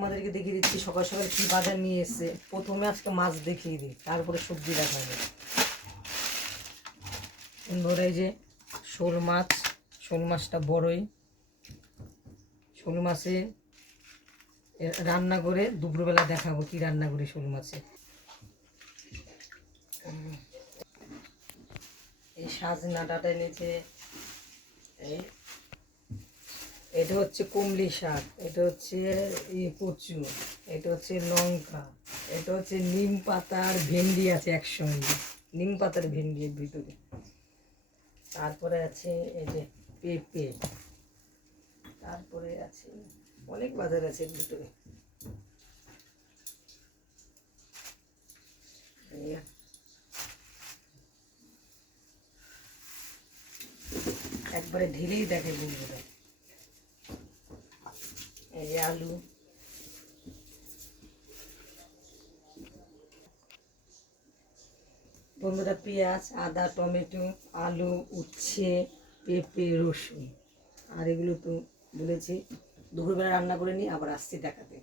তোমাদেরকে দেখিয়ে দিচ্ছি সকাল সকাল কি বাজার নিয়ে এসছে। প্রথমে আজকে মাছ দেখিয়ে দিই, তারপরে সবজি দেখাবো। বন্ধুরা এই যে শোল মাছ, শোল মাছটা বড়ই। শোল মাছে রান্না করে দুপুরবেলা দেখাবো কি রান্না করি শোল মাছে। এই সাজনা ডাঁটা নিচে, এই এটা হচ্ছে কুমলি শাক, এটা হচ্ছে কচু, এটা হচ্ছে লঙ্কা, এটা হচ্ছে নিম পাতার ভেন্ডি আছে একসঙ্গে, নিম পাতার ভেন্ডি এর ভিতরে। তারপরে আছে এই যে পেঁপে, তারপরে আছে অনেক বাজার আছে এর ভিতরে। একবারে ঢেলেই দেখে বন্ধুরা। এই যে আলু, বন্ধুরা পেঁয়াজ, আদা, টমেটো, আলু, উচ্ছে, পেঁপে, রসুন। আর এগুলো তো বলেছি দুপুরবেলা রান্না করে নিই, আবার আসছি দেখাতে।